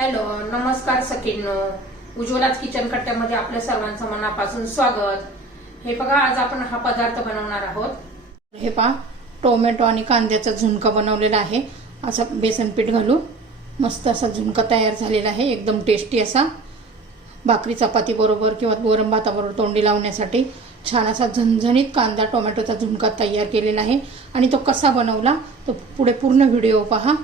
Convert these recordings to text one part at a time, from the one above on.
Hello, नमस्कार सखींनो. उज्ज्वलाच kitchen कट्ट्यामध्ये आपल्या सर्वांचं मनापासून स्वागत. हे बघा, आज आपण हा पदार्थ बनवणार आहोत. हे पहा, टोमॅटो आणि कांद्याचा झुणका बनवलेला आहे. असा बेसन पीठ घालून मस्त असा झुणका तयार झालेला आहे. एकदम टेस्टी असा, भाकरी चपाती बरोबर किंवा वरण भाताबरोबर तोंडी लावण्यासाठी छान असा झणझणीत कांदा टोमॅटोचा झुणका तयार केलेला आहे. आणि तो कसा बनवला तो पुढे पूर्ण व्हिडिओ पहा.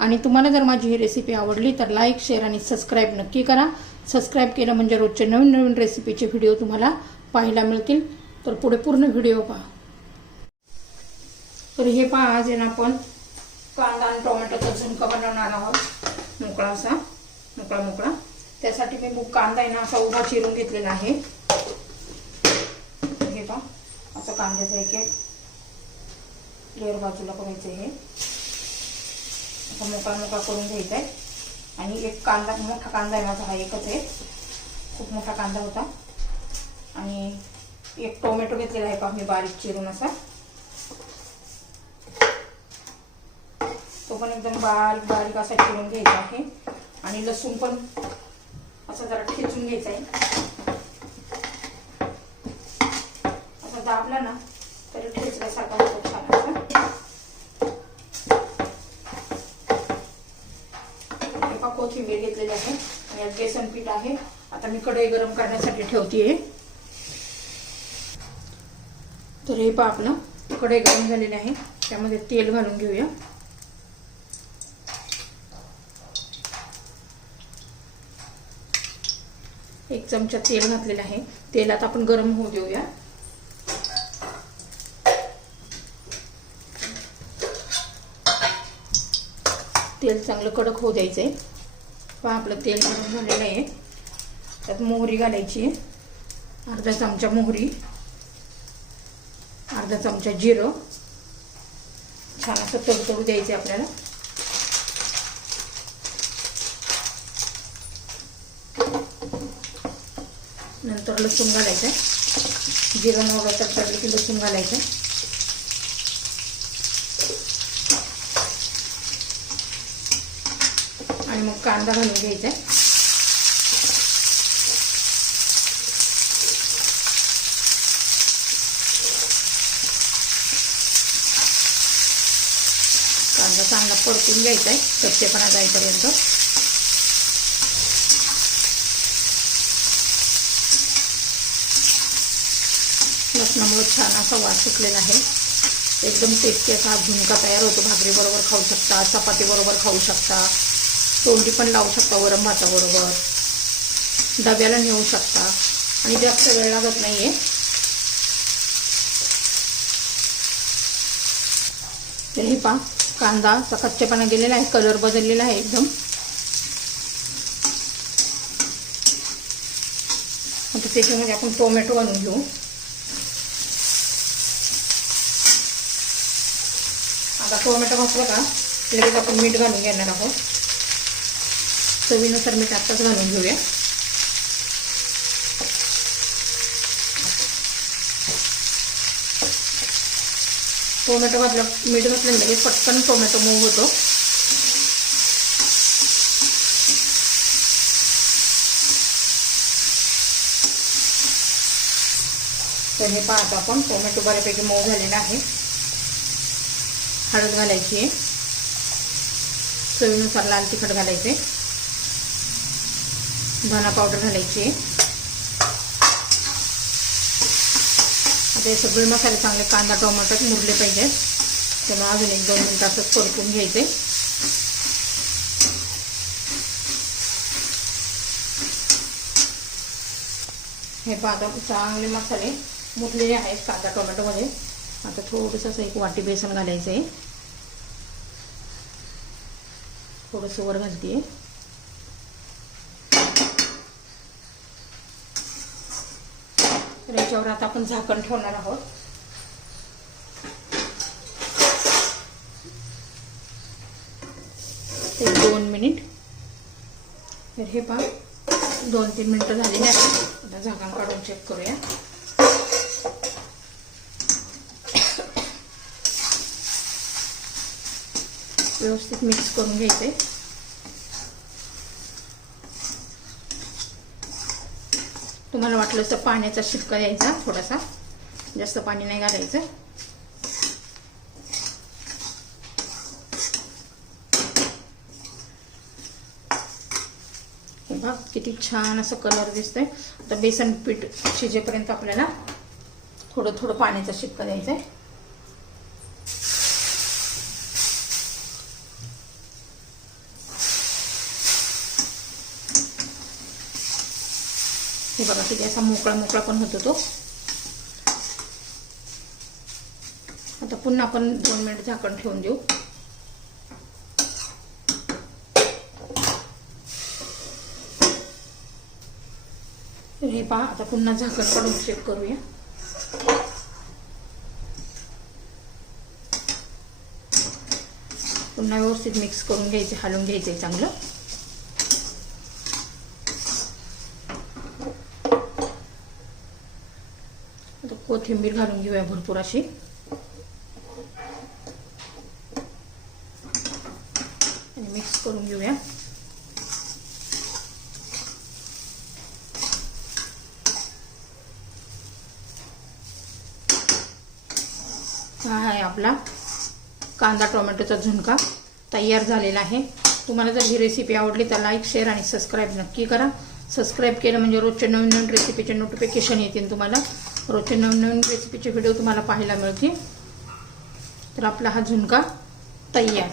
आणि तुम्हाला जर माझी ही रेसिपी आवडली तर लाईक, शेअर आणि सबस्क्राईब नक्की करा. सबस्क्राईब केलं म्हणजे रोजचे नवीन नवीन रेसिपीचे व्हिडिओ तुम्हाला पाहायला मिळतील. तर पुढे पूर्ण व्हिडिओ पहा. तर हे पहा, आज आहे ना आपण कांदा आणि टोमॅटोचा झुणका बनवणार आहोत. मोकळा असा, मोकळा. त्यासाठी मी कांदा आहे ना असा उभा चिरून घेतलेला आहे. हे पहा, असं कांद्याचं एक लेअर बाजूला करायचं. हे मोकळा करून घ्यायचा आहे. आणि एक कांदा, मोठा कांदा आहे माझा, हा एकच आहे, खूप मोठा कांदा होता. आणि एक टोमॅटो घेतलेला आहे पहा मी बारीक चिरून असा, तो पण एकदम बारीक असा चिरून घ्यायचा आहे. आणि लसूण पण असं जरा ठेचून घ्यायचा आहे. असं दाबला ना तरी ठेचल्यासारखा होतो छान असा. कोथिंबीर घेतलेली आहे आणि बेसन पीठ आहे. आता मी कढई गरम करण्यासाठी ठेवतेय. तर हे पहा, आपलं कढई गरम झालेली आहे. त्यामध्ये तेल घालून घेऊया. एक चमचा तेल घातलेलं आहे. तेलात आपण गरम होऊ देऊया. तेल चांगलं कडक होऊ द्यायचंय. पहा, आपलं तेल गरम झालेलं आहे. त्यात मोहरी घालायची, अर्धा चमचा मोहरी, अर्धा चमचा जिरं. छान असं तडतडू द्यायचं आपल्याला. नंतर लसूण घालायचं. जिरं मोहरी तडतडलं की लसूण घालायचं. आणि मग कांदा घालून घ्यायचा. कांदा चांगला परतून घ्यायचा आहे कच्चेपणा जाईपर्यंत. लसणामुळे छान असा वास सुटलेला आहे. एकदम टेस्टी असा झुणका तयार होतो. भाकरी बरोबर खाऊ शकता, चपाती बरोबर खाऊ शकता, तोंडी पण लावू शकता वरण भाताबरोबर, डब्याला नेऊ शकता आणि जास्त वेळ लागत नाहीये. तर हे पहा, कांदाचा कच्चेपणा गेलेला आहे, कलर बदललेला आहे एकदम. आता त्याच्यामध्ये आपण टोमॅटो घालून घेऊ. आता टोमॅटो घातलं का लगेच आपण मीठ घालून घेणार आहोत. चवीनुसार मीठ आताच घालून घेऊया. टोमॅटो घातलं, मीठ घातलं लगेच पटकन टोमॅटो मऊ होतो. तर हे पाहतो आपण, टोमॅटो बऱ्यापैकी मऊ झालेला आहे. हळद घालायची आहे, चवीनुसार लाल तिखट घालायचे, धना पावडर घालायची. आता हे सगळे मसाले चांगले कांदा टोमॅटो मुरले पाहिजेत. त्यामुळे अजून 1-2 मिनिट असंच परतून घ्यायचे. हे पाहता चांगले मसाले मुरलेले आहेत कांदा टोमॅटो मध्ये. आता थोडंसं असं 1 वाटी बेसन घालायचं आहे. थोडंसं वर घालते. तर याच्यावर आता आपण झाकण ठेवणार आहोत. एक 2 मिनिट. तर हे पहा, 2-3 मिनिटं झालेली आहेत. आता झाकण काढून चेक करूया. व्यवस्थित मिक्स करून घ्यायचे. तुम्हाला वाटलं तर पाण्याचा शिपका द्यायचा, थोडासा, जास्त पाणी नाही घालायचं. हे बघ किती छान असं कलर दिसतंय. आता बेसन पीठ शिजेपर्यंत आपल्याला थोडं थोडं पाण्याचा शिपका द्यायचा आहे. हे बघा किती असा मोकळा मोकळा पण होतो तो. आता पुन्हा आपण 2 मिनिट झाकण ठेवून देऊ. हे पहा, आता पुन्हा झाकण काढून चेक करूया. पुन्हा व्यवस्थित मिक्स करून घ्यायचे, हलवून घ्यायचे चांगलं. आता कोथिंबीर घालून घेऊया भरपूर अशी. आणि मिक्स करून घेऊया. हा आहे आपला कांदा टोमॅटोचा झुणका तयार झालेला आहे. तुम्हाला जर ही रेसिपी आवडली तर लाईक, शेअर आणि सबस्क्राईब नक्की करा. सबस्क्राईब केलं म्हणजे रोजचे नवीन नवीन रेसिपीचे नोटिफिकेशन येतील तुम्हाला. रोजचे नवीन नवीन रेसिपीचे व्हिडिओ तुम्हाला पाहायला मिळतील. तर आपला हा झुणका तयार.